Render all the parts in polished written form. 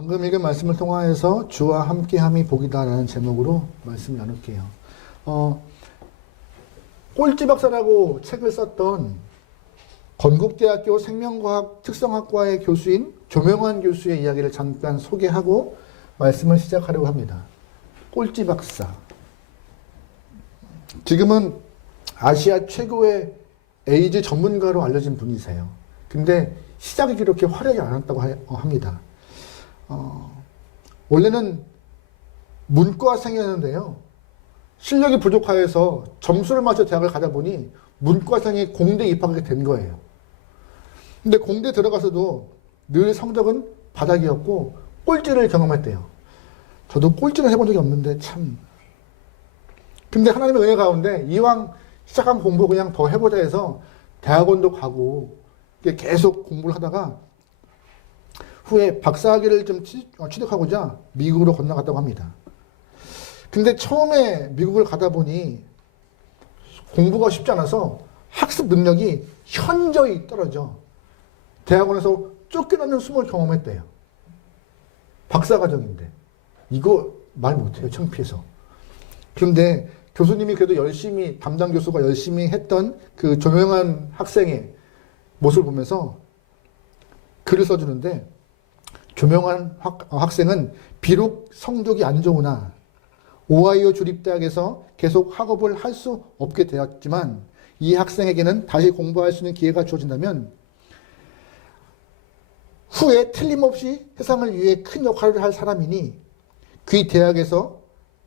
방금 읽은 말씀을 통하여서 주와 함께함이 복이다라는 제목으로 말씀을 나눌게요. 꼴찌 박사라고 책을 썼던 건국대학교 생명과학 특성학과의 교수인 조명환 교수의 이야기를 잠깐 소개하고 말씀을 시작하려고 합니다. 꼴찌 박사. 지금은 아시아 최고의 에이즈 전문가로 알려진 분이세요. 근데 시작이 그렇게 화려하지 않았다고 합니다. 원래는 문과생이었는데요. 실력이 부족하여서 점수를 맞춰 대학을 가다 보니 문과생이 공대 입학하게 된 거예요. 근데 공대 들어가서도 늘 성적은 바닥이었고 꼴찌를 경험했대요. 저도 꼴찌를 해본 적이 없는데 참. 근데 하나님의 은혜 가운데 이왕 시작한 공부 그냥 더 해보자 해서 대학원도 가고 계속 공부를 하다가 후에 박사학위를 좀 취득하고자 미국으로 건너갔다고 합니다. 근데 처음에 미국을 가다 보니 공부가 쉽지 않아서 학습 능력이 현저히 떨어져 대학원에서 쫓겨나는 숨을 경험했대요. 박사과정인데 이거 말 못해요, 창피해서. 그런데 교수님이 그래도 열심히, 담당 교수가 열심히 했던 그 조명한 학생의 모습을 보면서 글을 써주는데, 조명한 학생은 비록 성적이 안 좋으나 오하이오 주립대학에서 계속 학업을 할 수 없게 되었지만 이 학생에게는 다시 공부할 수 있는 기회가 주어진다면 후에 틀림없이 세상을 위해 큰 역할을 할 사람이니 그 대학에서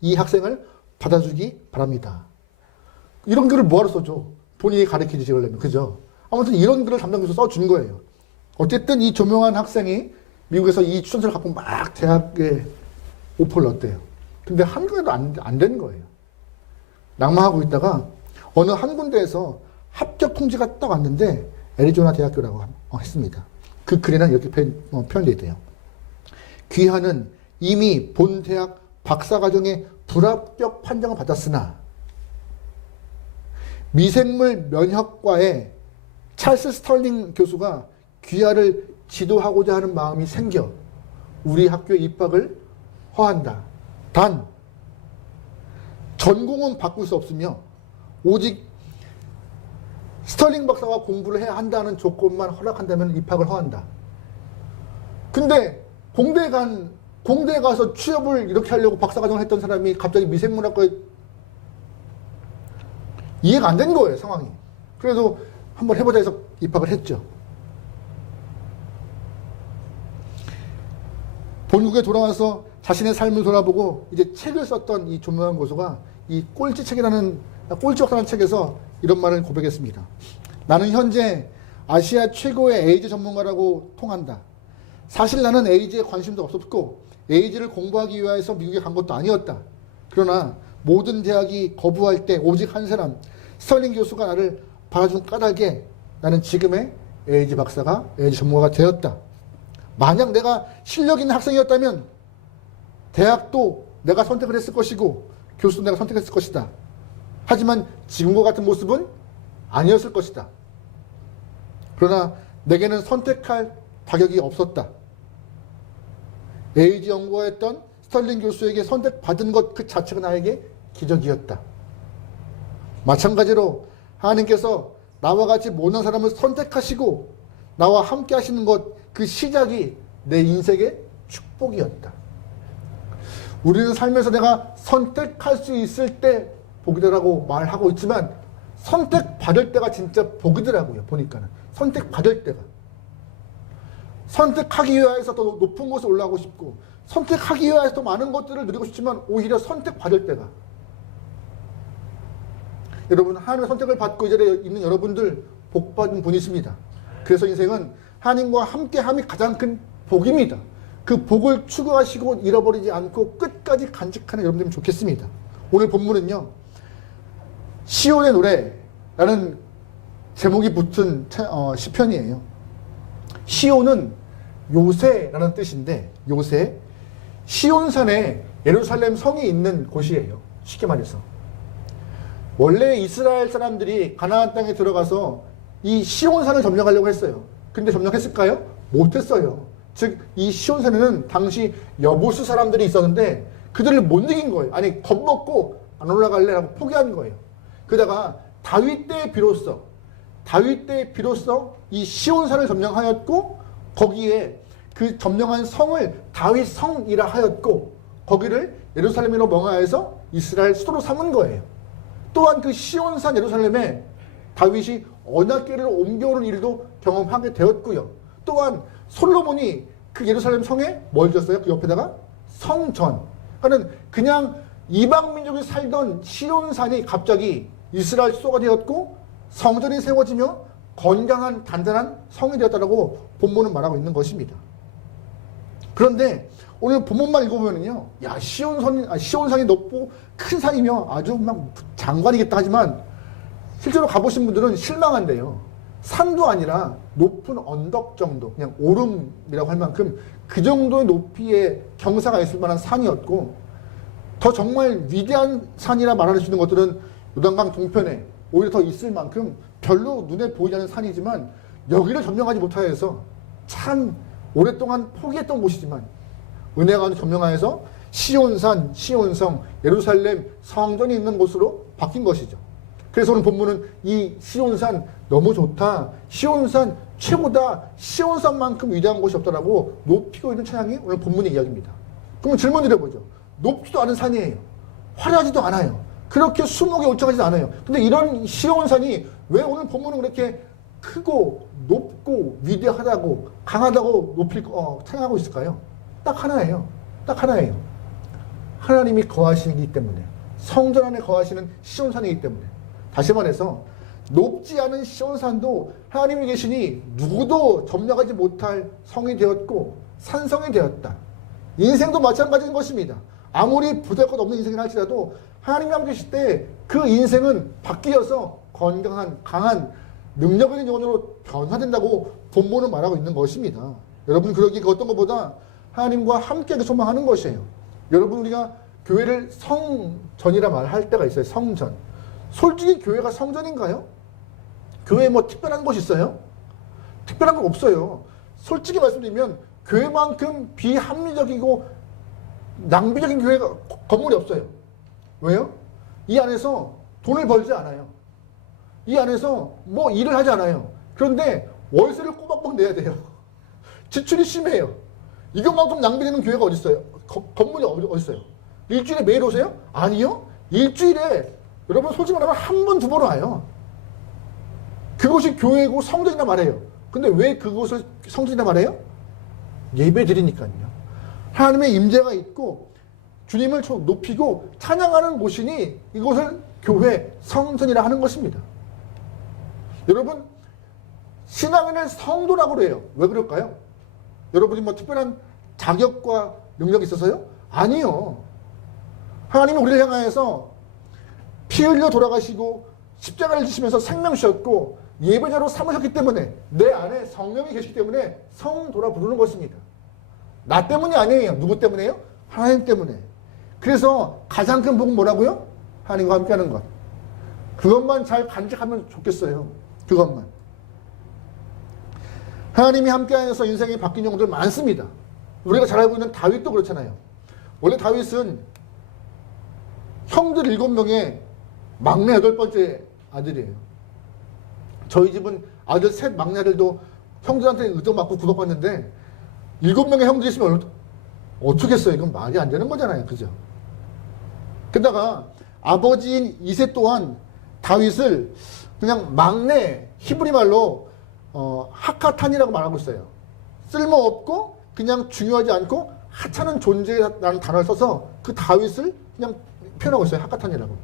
이 학생을 받아주기 바랍니다. 이런 글을 뭐하러 써줘? 본인이 가르치지 그러려면. 그죠? 아무튼 이런 글을 담당 교수 써준 거예요. 어쨌든 이 조명한 학생이 미국에서 이 추천서를 갖고 막 대학에 오퍼를 넣었대요. 근데 한 군데도 안 된 거예요. 낭망하고 있다가 어느 한 군데에서 합격 통지가 딱 왔는데 애리조나 대학교라고 했습니다. 그 글에는 이렇게 표현되어 있대요. 귀하는 이미 본 대학 박사과정에 불합격 판정을 받았으나 미생물 면역과의 찰스 스털링 교수가 귀하를 지도하고자 하는 마음이 생겨 우리 학교에 입학을 허한다. 단 전공은 바꿀 수 없으며 오직 스털링 박사와 공부를 해야 한다는 조건만 허락한다면 입학을 허한다. 근데 공대에 가서 취업을 이렇게 하려고 박사과정을 했던 사람이 갑자기 미생물학과에 이해가 안 된 거예요, 상황이. 그래도 한번 해보자 해서 입학을 했죠. 본국에 돌아와서 자신의 삶을 돌아보고 이제 책을 썼던 이 조명한 교수가 이 꼴찌 박사라는 책에서 이런 말을 고백했습니다. 나는 현재 아시아 최고의 에이즈 전문가라고 통한다. 사실 나는 에이즈에 관심도 없었고 에이즈를 공부하기 위해서 미국에 간 것도 아니었다. 그러나 모든 대학이 거부할 때 오직 한 사람, 스털링 교수가 나를 받아준 까닭에 나는 지금의 에이즈 박사가, 에이즈 전문가가 되었다. 만약 내가 실력 있는 학생이었다면 대학도 내가 선택을 했을 것이고 교수도 내가 선택했을 것이다. 하지만 지금과 같은 모습은 아니었을 것이다. 그러나 내게는 선택할 자격이 없었다. 에이즈 연구했던 스털링 교수에게 선택받은 것 그 자체가 나에게 기적이었다. 마찬가지로 하나님께서 나와 같이 모든 사람을 선택하시고 나와 함께 하시는 것 그 시작이 내 인생의 축복이었다. 우리는 살면서 내가 선택할 수 있을 때 복이더라고 말하고 있지만 선택받을 때가 진짜 복이더라고요. 보니까는 선택받을 때가. 선택하기 위해서 더 높은 곳에 올라가고 싶고 선택하기 위해서 더 많은 것들을 누리고 싶지만 오히려 선택받을 때가. 여러분, 하나님의 선택을 받고 이 자리에 있는 여러분들 복받은 분이십니다. 그래서 인생은 하나님과 함께함이 가장 큰 복입니다. 그 복을 추구하시고 잃어버리지 않고 끝까지 간직하는 여러분들이면 좋겠습니다. 오늘 본문은요, 시온의 노래라는 제목이 붙은 시편이에요. 시온은 요새라는 뜻인데, 요새, 시온산에 예루살렘 성이 있는 곳이에요. 쉽게 말해서. 원래 이스라엘 사람들이 가나안 땅에 들어가서 이 시온산을 점령하려고 했어요. 근데 점령했을까요? 못했어요. 즉 이 시온산에는 당시 여보스 사람들이 있었는데 그들을 못 이긴 거예요. 아니 겁먹고 안 올라갈래라고 포기한 거예요. 그러다가 다윗 때에 비로소 이 시온산을 점령하였고 거기에 그 점령한 성을 다윗 성이라 하였고 거기를 예루살렘으로 명하여서 이스라엘 수도로 삼은 거예요. 또한 그 시온산 예루살렘에 다윗이 언약궤를 옮겨오는 일도 경험하게 되었고요. 또한 솔로몬이 그 예루살렘 성에 뭘 졌어요? 그 옆에다가 성전. 그러니까 그냥 이방 민족이 살던 시온산이 갑자기 이스라엘 수도가 되었고 성전이 세워지며 건강한 단단한 성이 되었다라고 본문은 말하고 있는 것입니다. 그런데 오늘 본문만 읽어보면요, 야 시온산이 높고 큰 산이며 아주 막 장관이겠다 하지만 실제로 가보신 분들은 실망한대요. 산도 아니라 높은 언덕 정도, 그냥 오름이라고 할 만큼 그 정도의 높이의 경사가 있을 만한 산이었고, 더 정말 위대한 산이라 말할 수 있는 것들은 요단강 동편에 오히려 더 있을 만큼 별로 눈에 보이지 않는 산이지만 여기를 점령하지 못하여서 참 오랫동안 포기했던 곳이지만 은혜가 점령하여서 시온산, 시온성, 예루살렘 성전이 있는 곳으로 바뀐 것이죠. 그래서 오늘 본문은 이 시온산 너무 좋다, 시온산 최고다, 시온산만큼 위대한 곳이 없다라고 높이고 있는 찬양이 오늘 본문의 이야기입니다. 그럼 질문 드려보죠. 높지도 않은 산이에요. 화려하지도 않아요. 그렇게 수목에 울창하지도 않아요. 근데 이런 시온산이 왜 오늘 본문은 그렇게 크고 높고 위대하다고 강하다고 찬양하고 있을까요? 딱 하나예요. 딱 하나예요. 하나님이 거하시기 때문에, 성전 안에 거하시는 시온산이기 때문에. 다시 말해서 높지 않은 시온산도 하나님이 계시니 누구도 점령하지 못할 성이 되었고 산성이 되었다. 인생도 마찬가지인 것입니다. 아무리 부족것 없는 인생이라 할지라도 하나님이 함께 계실 때 그 인생은 바뀌어서 건강한 강한 능력 있는 영혼으로 변화된다고 본문은 말하고 있는 것입니다. 여러분 그러기 그 어떤 것보다 하나님과 함께 소망하는 것이에요. 여러분 우리가 교회를 성전이라 말할 때가 있어요. 성전. 솔직히 교회가 성전인가요? 교회에 뭐 특별한 것이 있어요? 특별한 건 없어요. 솔직히 말씀드리면 교회만큼 비합리적이고 낭비적인 교회가 건물이 없어요. 왜요? 이 안에서 돈을 벌지 않아요. 이 안에서 뭐 일을 하지 않아요. 그런데 월세를 꼬박꼬박 내야 돼요. 지출이 심해요. 이것만큼 낭비되는 교회가 어디 있어요? 건물이 어디 있어요? 일주일에 매일 오세요? 아니요. 일주일에 여러분 솔직히 말하면 한 번, 두 번 와요. 그것이 교회고 성전이라 말해요. 근데 왜 그것을 성전이라 말해요? 예배 드리니까요. 하나님의 임재가 있고 주님을 높이고 찬양하는 곳이니 이곳을 교회, 성전이라 하는 것입니다. 여러분 신앙인을 성도라고 그래요. 왜 그럴까요? 여러분이 뭐 특별한 자격과 능력이 있어서요? 아니요. 하나님이 우리를 향하여서 피 흘려 돌아가시고 십자가를 지시면서 생명 주셨고 예배자로 삼으셨기 때문에 내 안에 성령이 계시기 때문에 성도라 부르는 것입니다. 나 때문이 아니에요. 누구 때문에요? 하나님 때문에. 그래서 가장 큰 복은 뭐라고요? 하나님과 함께하는 것. 그것만 잘 간직하면 좋겠어요. 그것만. 하나님이 함께하여서 인생이 바뀐 경우들 많습니다. 우리가 잘 알고 있는 다윗도 그렇잖아요. 원래 다윗은 형들 7명의 막내 8번째 아들이에요. 저희 집은 아들 셋 막내 아들도 형들한테 의도받고 구박받는데 7명의 형들이 있으면 어떻게 했어요? 이건 말이 안 되는 거잖아요. 그죠? 게다가 아버지인 이세 또한 다윗을 그냥 막내 히브리 말로 하카탄이라고 말하고 있어요. 쓸모없고 그냥 중요하지 않고 하찮은 존재라는 단어를 써서 그 다윗을 그냥 표현하고 있어요. 하카탄이라고.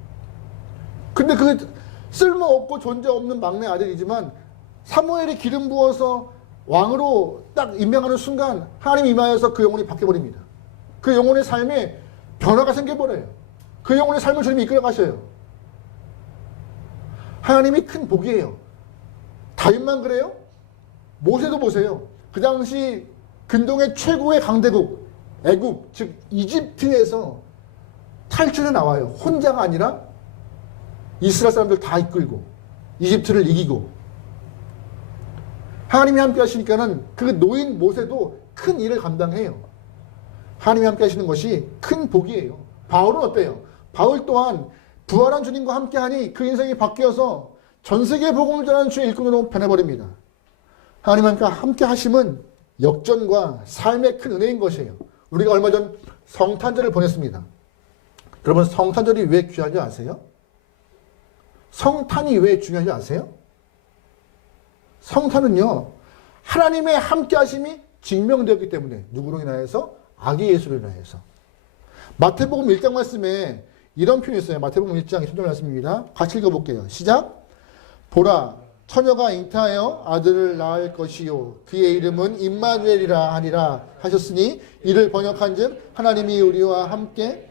근데 그 쓸모없고 존재없는 막내 아들이지만 사무엘이 기름 부어서 왕으로 딱 임명하는 순간 하나님이 임하여서 그 영혼이 바뀌어버립니다. 그 영혼의 삶에 변화가 생겨버려요. 그 영혼의 삶을 주님이 이끌어가셔요. 하나님이 큰 복이에요. 다윗만 그래요? 모세도 보세요. 그 당시 근동의 최고의 강대국 애국 즉 이집트에서 탈출해 나와요. 혼자가 아니라 이스라엘 사람들 다 이끌고 이집트를 이기고 하나님이 함께 하시니까는 그 노인 모세도 큰 일을 감당해요. 하나님이 함께 하시는 것이 큰 복이에요. 바울은 어때요? 바울 또한 부활한 주님과 함께하니 그 인생이 바뀌어서 전 세계 복음을 전하는 주의 일꾼으로 변해버립니다. 하나님과 함께 하심은 역전과 삶의 큰 은혜인 것이에요. 우리가 얼마 전 성탄절을 보냈습니다. 여러분, 성탄절이 왜 귀한지 아세요? 성탄이 왜 중요한지 아세요? 성탄은요, 하나님의 함께 하심이 증명되었기 때문에. 누구로 인하여서? 아기 예수로 인하여서. 마태복음 1장 말씀에 이런 표현이 있어요. 마태복음 1장 10절 말씀입니다. 같이 읽어볼게요. 시작. 보라, 처녀가 잉태하여 아들을 낳을 것이요 그의 이름은 임마누엘이라 하리라 하셨으니 이를 번역한즉 하나님이 우리와 함께.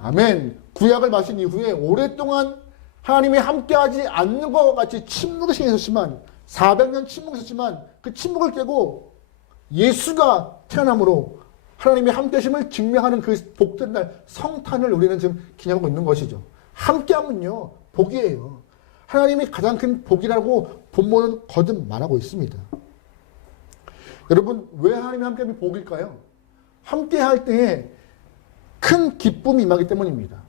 아멘. 구약을 마신 이후에 오랫동안 하나님이 함께하지 않는 것과 같이 침묵의 시간이 있었지만 400년 침묵했었지만 그 침묵을 깨고 예수가 태어남으로 하나님의 함께하심을 증명하는 그 복된 날 성탄을 우리는 지금 기념하고 있는 것이죠. 함께함은요 복이에요. 하나님이 가장 큰 복이라고 본문은 거듭 말하고 있습니다. 여러분, 왜 하나님이 함께함이 복일까요? 함께할 때에 큰 기쁨이 임하기 때문입니다.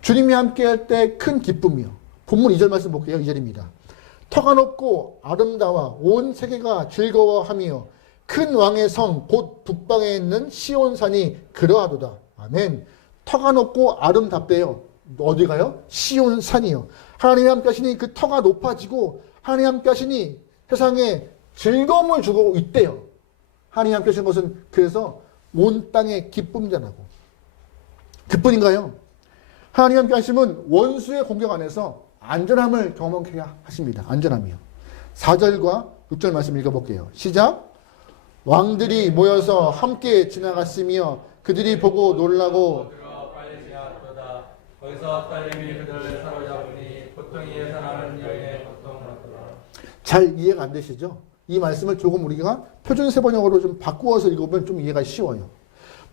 주님이 함께할 때 큰 기쁨이요. 본문 2절 말씀 볼게요. 2절입니다. 터가 높고 아름다워 온 세계가 즐거워하며 큰 왕의 성 곧 북방에 있는 시온산이 그러하도다. 아멘. 터가 높고 아름답대요. 어디가요? 시온산이요. 하나님이 함께 하시니 그 터가 높아지고 하나님이 함께 하시니 세상에 즐거움을 주고 있대요. 하나님이 함께 하시는 것은 그래서 온 땅에 기쁨 전하고. 그뿐인가요? 하나님이 함께 하시면 원수의 공격 안에서 안전함을 경험하게 하십니다. 안전함이요. 4절과 6절 말씀 읽어볼게요. 시작. 왕들이 모여서 함께 지나갔으며 그들이 보고 놀라고 빨리 지나갔도다. 거기서 딸내미 그들을 사로잡으니 고통이 예산하는 여인의 고통 같도다. 잘 이해가 안 되시죠? 이 말씀을 조금 우리가 표준세 번역으로 좀 바꾸어서 읽으면 좀 이해가 쉬워요.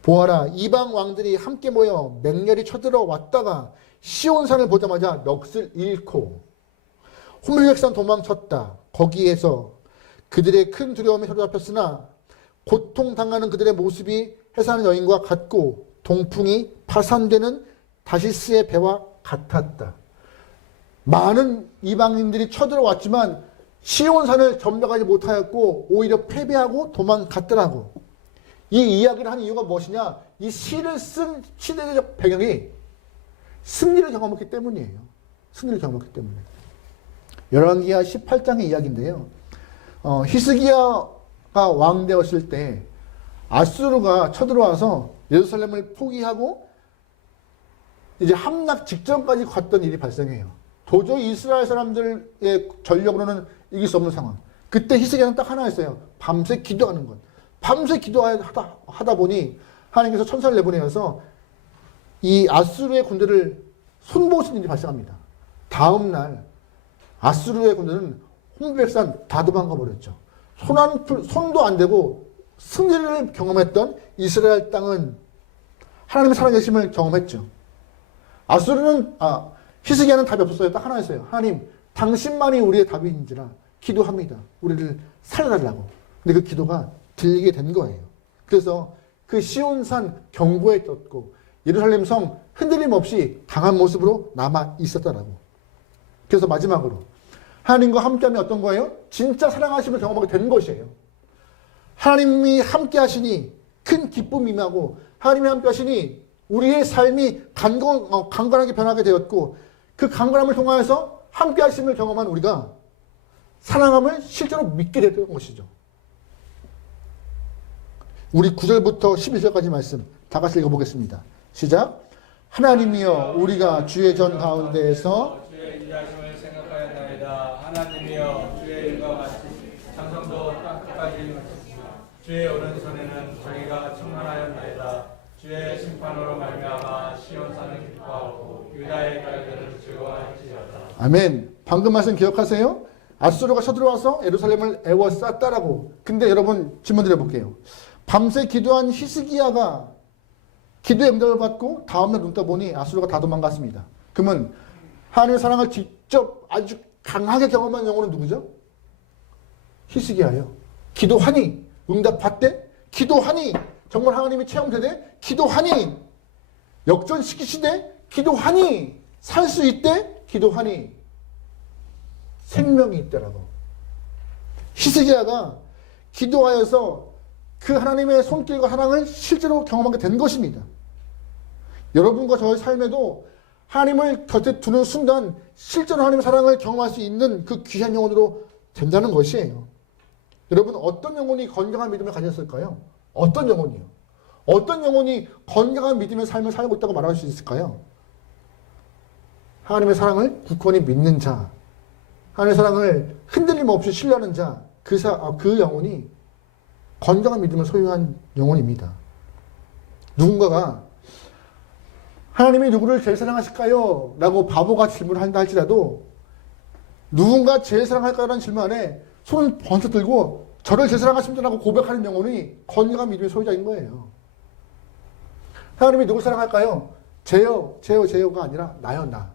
보아라, 이방 왕들이 함께 모여 맹렬히 쳐들어 왔다가 시온산을 보자마자 넋을 잃고 호밀백산 도망쳤다. 거기에서 그들의 큰 두려움에 사로잡혔으나 고통당하는 그들의 모습이 해산하는 여인과 같고 동풍이 파산되는 다시스의 배와 같았다. 많은 이방인들이 쳐들어왔지만 시온산을 점령하지 못하였고 오히려 패배하고 도망갔더라고. 이 이야기를 한 이유가 무엇이냐? 이 시를 쓴 시대적 배경이 승리를 경험했기 때문이에요. 승리를 경험했기 때문에. 열왕기하 18장의 이야기인데요. 히스기야가 왕 되었을 때 아수르가 쳐들어와서 예루살렘을 포기하고 이제 함락 직전까지 갔던 일이 발생해요. 도저히 이스라엘 사람들의 전력으로는 이길 수 없는 상황. 그때 히스기야는 딱 하나 했어요. 밤새 기도하는 것. 밤새 기도하다 보니 하나님께서 천사를 내보내어서 이 아수르의 군대를 손보신 일이 발생합니다. 다음 날 아수르의 군대는 홍백산 다 도망가 버렸죠. 손도 안 대고 승리를 경험했던 이스라엘 땅은 하나님의 살아계심을 경험했죠. 히스기야는 답이 없었어요. 딱 하나 했어요. 하나님, 당신만이 우리의 답인지라 기도합니다. 우리를 살려달라고. 근데 그 기도가 들리게 된 거예요. 그래서 그 시온산 경고에 떴고 예루살렘 성 흔들림 없이 강한 모습으로 남아 있었다라고. 그래서 마지막으로 하나님과 함께하면 어떤 거예요? 진짜 사랑하심을 경험하게 된 것이에요. 하나님이 함께 하시니 큰 기쁨이 임하고 하나님이 함께 하시니 우리의 삶이 강건하게 변하게 되었고 그 강건함을 통하여서 함께 하심을 경험한 우리가 사랑함을 실제로 믿게 됐던 것이죠. 우리 9절부터 11절까지 말씀 다 같이 읽어보겠습니다. 시작. 하나님이여 우리가 주의 전 가운데에서 주의 인자하심을 생각하였나이다. 하나님이여 주의 일과 같이 장성도 땅끝까지 마십시오. 주의 오른손에는 저희가 충만하였나이다. 주의 심판으로 말미암아 시온산을 기뻐하고 유다의 딸들을 즐거워할지어다. 아멘. 방금 말씀 기억하세요? 아수르가 쳐들어와서 예루살렘을 에워쌌다라고. 근데 여러분 질문 드려볼게요. 밤새 기도한 히스기야가 기도의 응답을 받고 다음날 눈 떠보니 아수르가 다 도망갔습니다. 그러면 하나님의 사랑을 직접 아주 강하게 경험한 영혼은 누구죠? 히스기야예요. 기도하니 응답 받대? 기도하니 정말 하나님이 체험되되 기도하니 역전시키시되 기도하니 살 수 있대 기도하니 생명이 있더라고. 히스기야가 기도하여서 그 하나님의 손길과 사랑을 실제로 경험하게 된 것입니다. 여러분과 저의 삶에도 하나님을 곁에 두는 순간 실제로 하나님의 사랑을 경험할 수 있는 그 귀한 영혼으로 된다는 것이에요. 여러분 어떤 영혼이 건강한 믿음을 가졌을까요? 어떤 영혼이요? 어떤 영혼이 건강한 믿음의 삶을 살고 있다고 말할 수 있을까요? 하나님의 사랑을 굳건히 믿는 자, 하나님의 사랑을 흔들림 없이 신뢰하는 자, 그 영혼이 건강한 믿음을 소유한 영혼입니다. 누군가가 하나님이 누구를 제일 사랑하실까요? 라고 바보같이 질문한다 할지라도 누군가 제일 사랑할까요? 라는 질문 안에 손을 번쩍 들고 저를 제일 사랑하십니다 라고 고백하는 영혼이 건강한 믿음의 소유자인 거예요. 하나님이 누굴 사랑할까요? 제요가 아니라 나요, 나.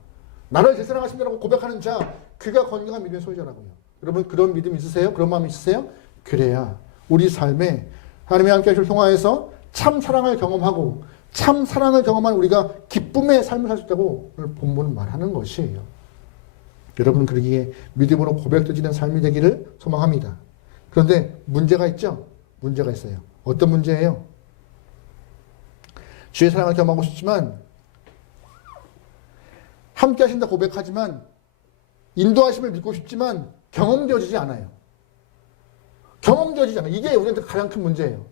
나를 제일 사랑하십니다 라고 고백하는 자, 그가 건강한 믿음의 소유자라고요. 여러분 그런 믿음 있으세요? 그런 마음 있으세요? 그래야 우리 삶에 하나님의 함께 하실 통하여서 참 사랑을 경험하고 참 사랑을 경험한 우리가 기쁨의 삶을 살 수 있다고 오늘 본문은 말하는 것이에요. 여러분 그러기에 믿음으로 고백되지는 삶이 되기를 소망합니다. 그런데 문제가 있죠? 문제가 있어요. 어떤 문제예요? 주의 사랑을 경험하고 싶지만 함께 하신다 고백하지만 인도하심을 믿고 싶지만 경험되어지지 않아요. 경험되어지지 않아요. 이게 우리한테 가장 큰 문제예요.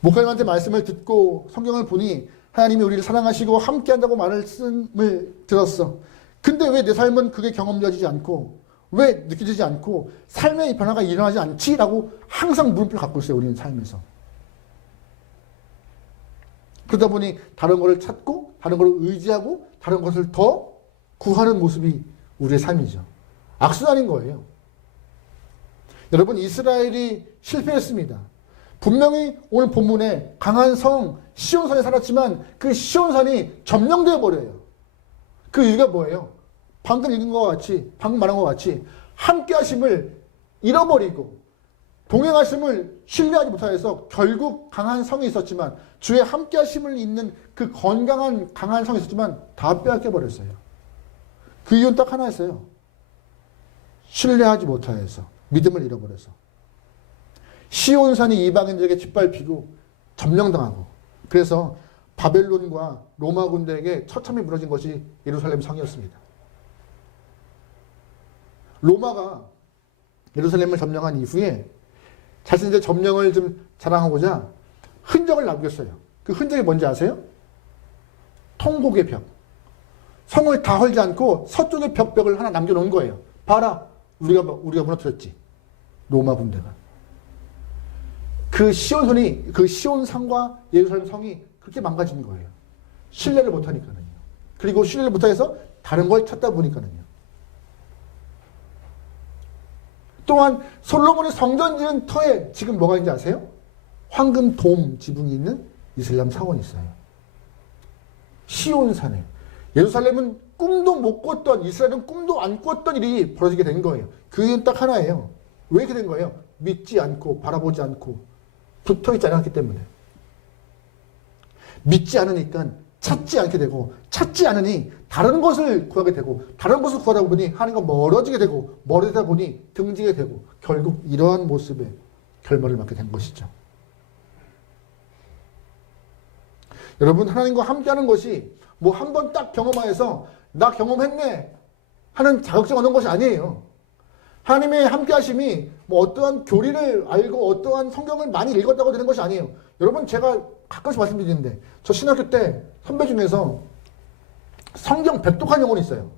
목사님한테 말씀을 듣고 성경을 보니 하나님이 우리를 사랑하시고 함께한다고 말씀을 들었어. 근데 왜 내 삶은 그게 경험되어지지 않고 왜 느껴지지 않고 삶의 변화가 일어나지 않지라고 항상 물음표를 갖고 있어요. 우리는 삶에서. 그러다 보니 다른 것을 찾고 다른 것을 의지하고 다른 것을 더 구하는 모습이 우리의 삶이죠. 악순환인 거예요. 여러분 이스라엘이 실패했습니다. 분명히 오늘 본문에 강한 성 시온산에 살았지만 그 시온산이 점령되어 버려요. 그 이유가 뭐예요? 방금 읽은 것 같이, 방금 말한 것 같이 함께 하심을 잃어버리고 동행하심을 신뢰하지 못하여서 결국 강한 성이 있었지만 주의 함께 하심을 잇는 그 건강한 강한 성이 있었지만 다 빼앗겨 버렸어요. 그 이유는 딱 하나였어요. 신뢰하지 못하여서 믿음을 잃어버려서 시온산이 이방인들에게 짓밟히고 점령당하고 그래서 바벨론과 로마 군대에게 처참히 무너진 것이 예루살렘 성이었습니다. 로마가 예루살렘을 점령한 이후에 자신들의 점령을 좀 자랑하고자 흔적을 남겼어요. 그 흔적이 뭔지 아세요? 통곡의 벽. 성을 다 헐지 않고 서쪽의 벽벽을 하나 남겨놓은 거예요. 봐라, 우리가 무너뜨렸지. 로마 군대가. 그 시온산과 예루살렘 성이 그렇게 망가진 거예요. 신뢰를 못하니까는요. 그리고 신뢰를 못해서 다른 걸 찾다 보니까는요. 또한 솔로몬이 성전 지은 터에 지금 뭐가 있는지 아세요? 황금 돔 지붕이 있는 이슬람 사원이 있어요. 시온산에. 예루살렘은 꿈도 못 꿨던, 이스라엘은 꿈도 안 꿨던 일이 벌어지게 된 거예요. 그 이유는 딱 하나예요. 왜 이렇게 된 거예요? 믿지 않고 바라보지 않고 붙어있지 않았기 때문에. 믿지 않으니까 찾지 않게 되고 찾지 않으니 다른 것을 구하게 되고 다른 것을 구하다 보니 하나님과 멀어지게 되고 멀어지다 보니 등지게 되고 결국 이러한 모습의 결말을 맞게 된 것이죠. 여러분 하나님과 함께하는 것이 뭐 한 번 딱 경험하여서 나 경험했네 하는 자격증 얻는 것이 아니에요. 하나님의 함께하심이 뭐 어떠한 교리를 알고 어떠한 성경을 많이 읽었다고 되는 것이 아니에요. 여러분 제가 가끔씩 말씀드리는데 저 신학교 때 선배 중에서 성경 백독한 영혼이 있어요.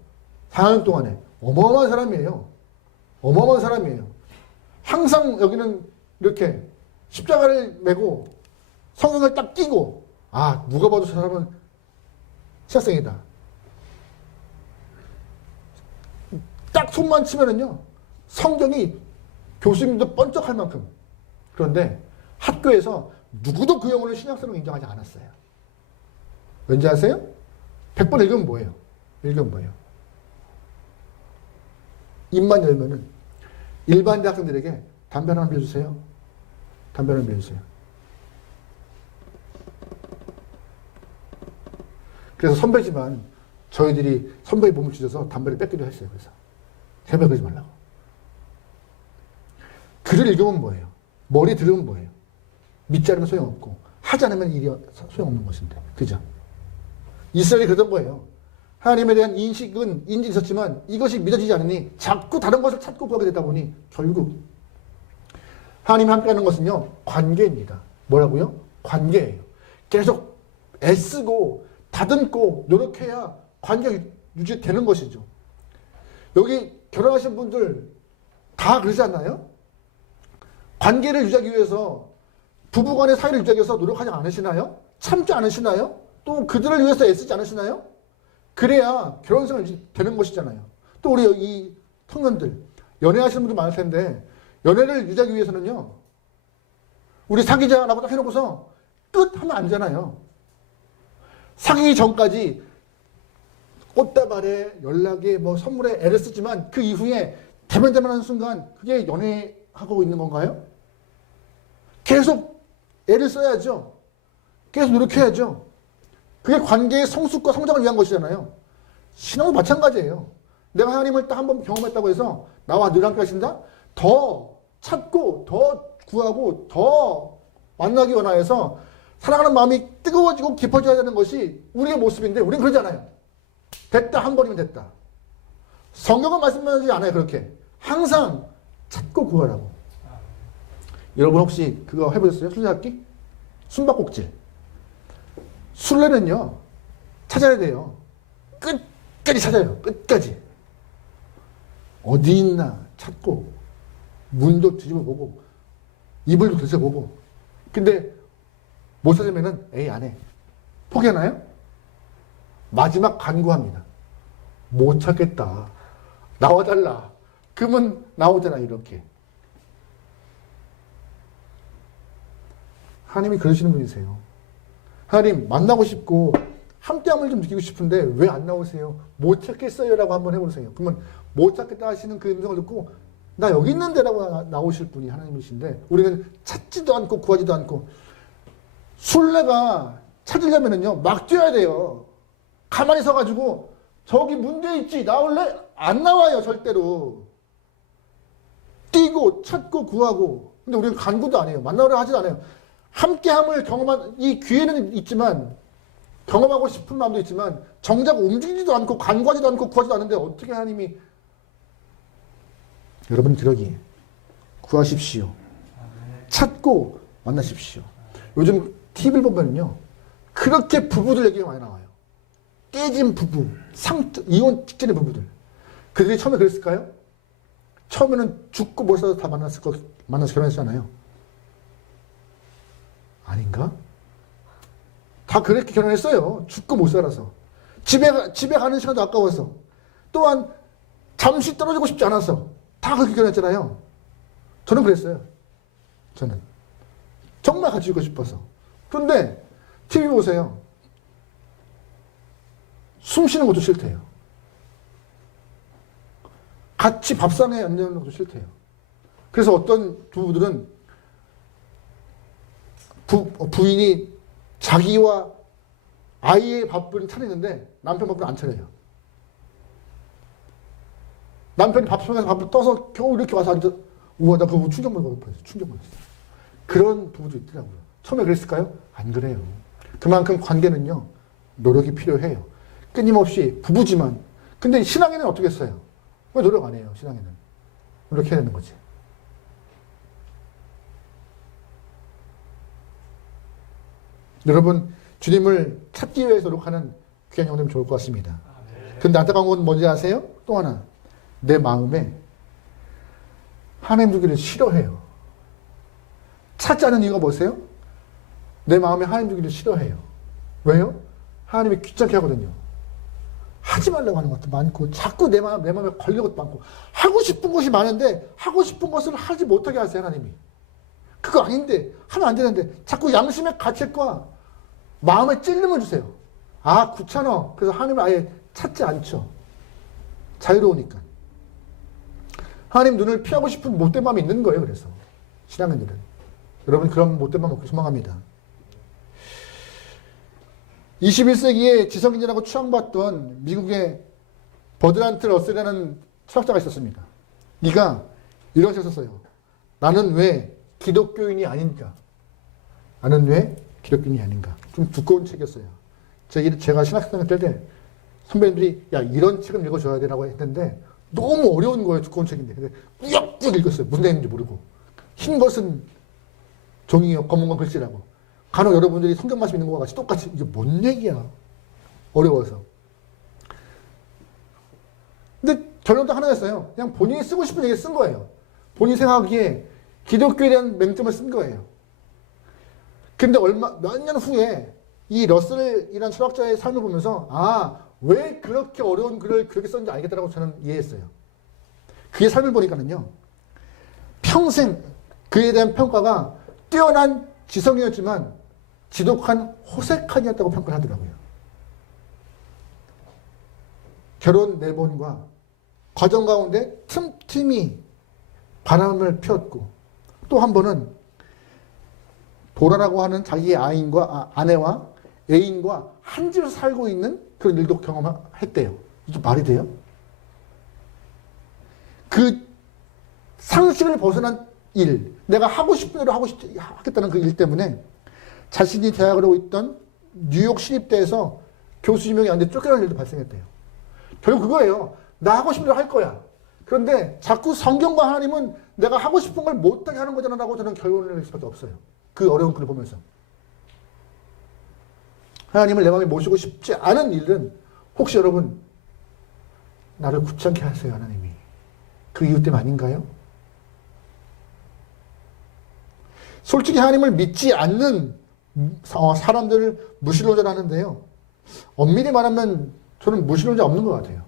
4년 동안에. 어마어마한 사람이에요. 어마어마한 사람이에요. 항상 여기는 이렇게 십자가를 메고 성경을 딱 끼고 아 누가 봐도 저 사람은 신학생이다. 딱 손만 치면은요 성경이 교수님도 번쩍할 만큼. 그런데 학교에서 누구도 그 영혼을 신학생으로 인정하지 않았어요. 왠지 아세요? 100번 읽으면 뭐예요? 읽으면 뭐예요? 입만 열면은 일반 대학생들에게 담배 하나 빌려주세요. 담배 하나 빌려주세요. 그래서 선배지만 저희들이 선배의 몸을 찢어서 담배를 뺏기도 했어요. 그래서 새벽 그러지 말라고. 글을 읽으면 뭐예요? 머리 들으면 뭐예요? 믿지 않으면 소용없고 하지 않으면 일이 소용없는 것인데. 그죠? 이스라엘이 그러던 거예요. 하나님에 대한 인식은 인지 있었지만 이것이 믿어지지 않으니 자꾸 다른 것을 찾고 구하게 되다 보니 결국 하나님 함께하는 것은요. 관계입니다. 뭐라고요? 관계예요. 계속 애쓰고 다듬고 노력해야 관계가 유지되는 것이죠. 여기 결혼하신 분들 다 그러지 않나요? 관계를 유지하기 위해서 부부간의 사이를 유지하기 위해서 노력하지 않으시나요? 참지 않으시나요? 또 그들을 위해서 애쓰지 않으시나요? 그래야 결혼생활 유지되는 것이잖아요. 또 우리 이 청년들 연애하시는 분들 많을 텐데 연애를 유지하기 위해서는요. 우리 사귀자라고 딱 해놓고서 끝 하면 안 되잖아요. 사귀기 전까지 꽃다발에 연락에 뭐 선물에 애를 쓰지만 그 이후에 대면대면하는 순간 그게 연애하고 있는 건가요? 계속 애를 써야죠. 계속 노력해야죠. 그게 관계의 성숙과 성장을 위한 것이잖아요. 신앙도 마찬가지예요. 내가 하나님을 딱 한 번 경험했다고 해서 나와 늘 함께 하신다? 더 찾고 더 구하고 더 만나기 원하여서 사랑하는 마음이 뜨거워지고 깊어져야 되는 것이 우리의 모습인데 우리는 그러지 않아요. 됐다 한 번이면 됐다. 성경은 말씀하지 않아요. 그렇게 항상 찾고 구하라고. 여러분 혹시 그거 해보셨어요? 술래잡기? 숨바꼭질. 술래는요 찾아야 돼요. 끝까지 찾아요. 끝까지. 어디 있나 찾고 문도 뒤집어보고 이불도 뒤집어보고. 근데 못 찾으면은 에이 안 해. 포기하나요? 마지막 간구합니다. 못 찾겠다. 나와달라. 그러면 나오잖아 이렇게. 하나님이 그러시는 분이세요. 하나님 만나고 싶고 함께함을 좀 느끼고 싶은데 왜 안 나오세요? 못 찾겠어요 라고 한번 해보세요. 그러면 못 찾겠다 하시는 그 음성을 듣고 나 여기 있는데 라고 나오실 분이 하나님이신데 우리는 찾지도 않고 구하지도 않고. 술래가 찾으려면은요 막 뛰어야 돼요. 가만히 서가지고 저기 문제 있지 나올래? 안 나와요 절대로. 뛰고 찾고 구하고. 근데 우리는 간구도 안 해요. 만나려 하지도 않아요. 함께함을 경험한 이 기회는 있지만 경험하고 싶은 마음도 있지만 정작 움직이지도 않고 간구하지도 않고 구하지도 않는데 어떻게 하나님이. 여러분 들으기 구하십시오. 찾고 만나십시오. 요즘 TV를 보면요 그렇게 부부들 얘기가 많이 나와요. 깨진 부부, 이혼 직전의 부부들. 그들이 처음에 그랬을까요? 처음에는 죽고 못 살아서 다 만나서 결혼했잖아요. 아닌가? 다 그렇게 결혼했어요. 죽고 못 살아서. 집에 가는 시간도 아까워서. 또한 잠시 떨어지고 싶지 않아서. 다 그렇게 결혼했잖아요. 저는 그랬어요. 저는. 정말 같이 있고 싶어서. 그런데 TV 보세요. 숨 쉬는 것도 싫대요. 같이 밥상에 앉는 것도 싫대요. 그래서 어떤 부부들은 부인이 자기와 아이의 밥을 차리는데 남편 밥을 안 차려요. 남편이 밥상에서 밥을 떠서 겨우 이렇게 와서 앉아. 우와, 나 그거 충격받을 뻔했어요. 충격받았어요. 그런 부부도 있더라고요. 처음에 그랬을까요? 안 그래요. 그만큼 관계는요, 노력이 필요해요. 끊임없이 부부지만. 근데 신앙에는 어떻게 했어요? 왜 노력 안 해요, 신앙에는? 노력해야 되는 거지. 여러분, 주님을 찾기 위해서 노력하는 귀한 영혼이면 좋을 것 같습니다. 근데 안타까운 건 뭔지 아세요? 또 하나. 내 마음에 하나님 주기를 싫어해요. 찾지 않는 이유가 뭐세요? 내 마음에 하나님 주기를 싫어해요. 왜요? 하나님이 귀찮게 하거든요. 하지 말라고 하는 것도 많고 자꾸 내 마음에 걸리는 것도 많고 하고 싶은 것이 많은데 하고 싶은 것을 하지 못하게 하세요. 하나님이. 그거 아닌데 하면 안 되는데 자꾸 양심의 가책과 마음에 찔림을 주세요. 아 귀찮아. 그래서 하나님을 아예 찾지 않죠. 자유로우니까. 하나님 눈을 피하고 싶은 못된 마음이 있는 거예요. 그래서 신앙인들은. 여러분 그런 못된 마음 없길 소망합니다. 21세기에 지성인이라고 추앙받던 미국의 버드란트 러셀이라는 철학자가 있었습니다. 이가 이런 책을 썼어요. 나는 왜 기독교인이 아닌가? 나는 왜 기독교인이 아닌가? 좀 두꺼운 책이었어요. 제가 신학생활 때 선배님들이 야 이런 책을 읽어줘야 되라고 했는데 너무 어려운 거예요. 두꺼운 책인데. 근데 꾸역꾸역 읽었어요. 무슨 내용인지 모르고. 흰 것은 종이요 검은 건 글씨라고. 간혹 여러분들이 성경 말씀 있는 것과 같이 똑같이 이게 뭔 얘기야. 어려워서. 근데 결론도 하나였어요. 그냥 본인이 쓰고 싶은 얘기 쓴 거예요. 본인이 생각하기에 기독교에 대한 맹점을 쓴 거예요. 근데 몇 년 후에 이 러셀이라는 철학자의 삶을 보면서 왜 그렇게 어려운 글을 그렇게 썼는지 알겠다라고 저는 이해했어요. 그의 삶을 보니까는요. 평생 그에 대한 평가가 뛰어난 지성이었지만 지독한 호색한이었다고 평가를 하더라고요. 결혼 4번과 과정 가운데 틈틈이 바람을 피웠고 또 한 번은 도라라고 하는 자기의 아내와 애인과 한 집에서 살고 있는 그런 일도 경험했대요. 이게 말이 돼요? 그 상식을 벗어난 일, 내가 하고 싶은 대로 하겠다는 그 일 때문에 자신이 대학을 하고 있던 뉴욕 시립대에서 교수 지명이 안 돼 쫓겨날 일도 발생했대요. 결국 그거예요. 나 하고 싶은 대로 할 거야. 그런데 자꾸 성경과 하나님은 내가 하고 싶은 걸 못하게 하는 거잖아 라고 저는 결론을 낼 수밖에 없어요. 그 어려운 글을 보면서. 하나님을 내 마음에 모시고 싶지 않은 일은 혹시 여러분 나를 귀찮게 하세요 하나님이. 그 이유 때문 아닌가요? 솔직히 하나님을 믿지 않는 사람들을 무신론자를 하는데요. 엄밀히 말하면 저는 무신론자 없는 것 같아요.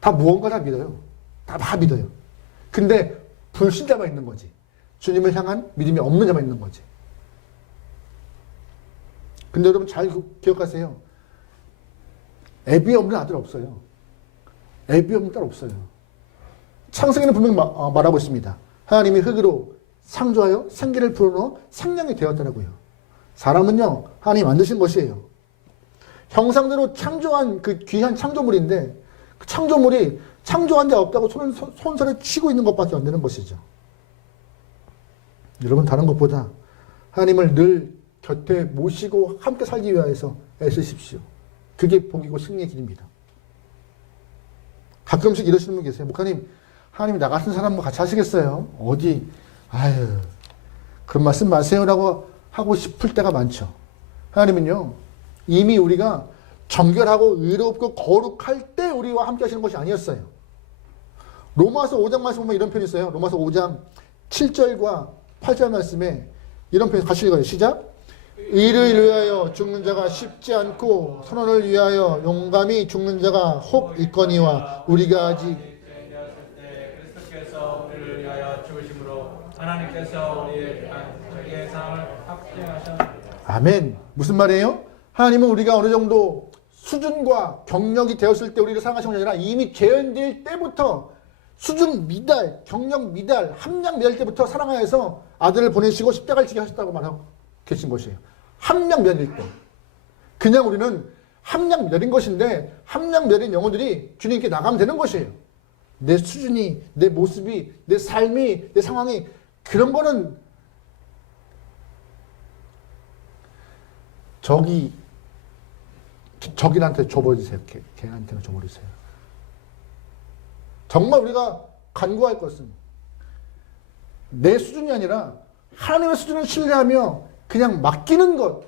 다 무언가 다 믿어요. 다 믿어요. 근데 불신자만 있는 거지. 주님을 향한 믿음이 없는 자만 있는 거지. 근데 여러분 잘 기억하세요. 애비 없는 아들 없어요. 애비 없는 딸 없어요. 창세기는 분명히 말하고 있습니다. 하나님이 흙으로 창조하여 생기를 불어넣어 생명이 되었더라고요. 사람은요, 하나님이 만드신 것이에요. 형상대로 창조한 그 귀한 창조물인데, 그 창조물이 창조한 자 없다고 손살을 치고 있는 것밖에 안 되는 것이죠. 여러분, 다른 것보다 하나님을 늘 곁에 모시고 함께 살기 위하여서 애쓰십시오. 그게 복이고 승리의 길입니다. 가끔씩 이러시는 분 계세요. 목사님, 하나님 나 같은 사람과 같이 하시겠어요? 어디, 그런 말씀 마세요라고 하고 싶을 때가 많죠. 하나님은요, 이미 우리가 정결하고 의롭고 거룩할 때 우리와 함께 하시는 것이 아니었어요. 로마서 5장 말씀 보면 이런 표현이 있어요. 로마서 5장 7절과 8절 말씀에 이런 표현 같이 읽어요. 시작. 의를 위하여 죽는 자가 쉽지 않고 선언을 위하여 용감히 죽는 자가 혹 있거니와 우리가 아직 그리스도께서 우리를 위하여 죽으심으로 하나님께서 우리의 자기의 사랑을 확증하셨습니다. 아멘. 무슨 말이에요? 하나님은 우리가 어느 정도 수준과 경력이 되었을 때 우리를 사랑하신 것이 아니라 이미 죄인될 때부터 수준 미달, 경력 미달, 함량 미달 때부터 사랑하여서 아들을 보내시고 십자가를 지게 하셨다고 말하고 계신 것이에요. 함량 미달일 때. 그냥 우리는 함량 미달인 것인데 함량 미달인 영혼들이 주님께 나가면 되는 것이에요. 내 수준이, 내 모습이, 내 삶이, 내 상황이 그런 거는 적인한테 줘버리세요. 걔한테는 줘버리세요. 정말 우리가 간구할 것은 내 수준이 아니라 하나님의 수준을 신뢰하며 그냥 맡기는 것.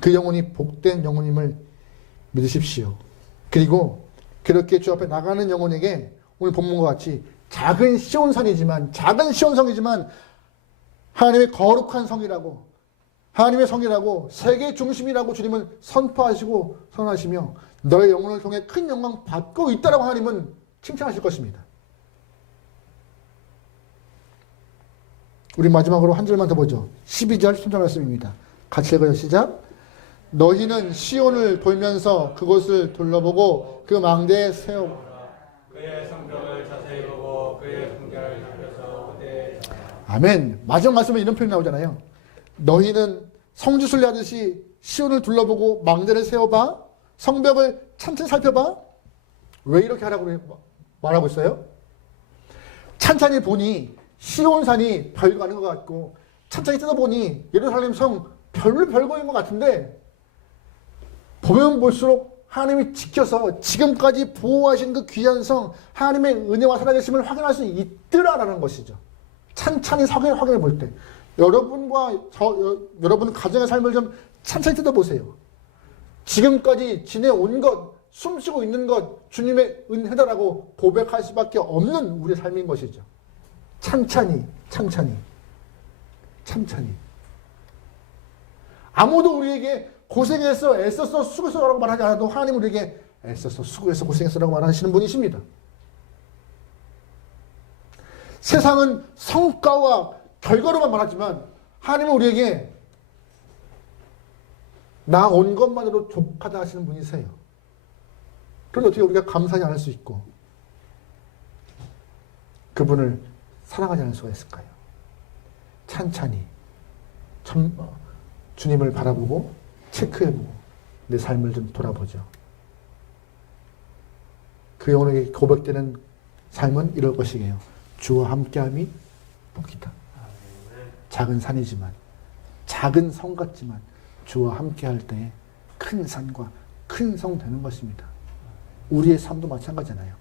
그 영혼이 복된 영혼임을 믿으십시오. 그리고 그렇게 주 앞에 나가는 영혼에게 오늘 본문과 같이 작은 시온성이지만 하나님의 거룩한 성이라고, 하나님의 성이라고, 세계 중심이라고 주님은 선포하시고 선언하시며 너의 영혼을 통해 큰 영광 받고 있다라고 하나님은 칭찬하실 것입니다. 우리 마지막으로 한 절만 더 보죠. 12절 13절 말씀입니다. 같이 읽어요. 시작. 너희는 시온을 돌면서 그곳을 둘러보고 그 망대에 세워 그의 성벽을 자세히 보고 그의 분결을 살펴서 그대에 아멘. 마지막 말씀에 이런 표현이 나오잖아요. 너희는 성지순례 하듯이 시온을 둘러보고 망대를 세워봐. 성벽을 찬찬히 살펴봐. 왜 이렇게 하라고 말하고 있어요? 찬찬히 보니 시온산이 별거 아닌 것 같고 찬찬히 뜯어보니 예루살렘 성 별거인 것 같은데 보면 볼수록 하나님이 지켜서 지금까지 보호하신 그 귀한 성 하나님의 은혜와 살아계심을 확인할 수 있더라라는 것이죠. 찬찬히 확인해 볼 때 여러분 가정의 삶을 좀 찬찬히 뜯어보세요. 지금까지 지내온 것, 숨쉬고 있는 것 주님의 은혜다라고 고백할 수밖에 없는 우리의 삶인 것이죠. 찬찬히. 아무도 우리에게 고생했어, 애썼어, 수고했어라고 말하지 않아도 하나님 우리에게 애썼어, 수고했어, 고생했어라고 말하시는 분이십니다. 세상은 성과와 결과로만 말하지만 하나님은 우리에게 나 온 것만으로 족하다 하시는 분이세요. 그런데 어떻게 우리가 감사하지 않을 수 있고 그분을 사랑하지 않을 수가 있을까요? 찬찬히 주님을 바라보고 체크해보고 내 삶을 좀 돌아보죠. 그 영혼에게 고백되는 삶은 이럴 것이에요. 주와 함께함이 복이다. 작은 산이지만 작은 성 같지만 주와 함께할 때에 큰 산과 큰 성 되는 것입니다. 우리의 삶도 마찬가지잖아요.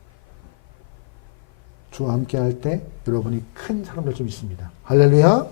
주와 함께할 때 여러분이 큰 사람들 좀 있습니다. 할렐루야.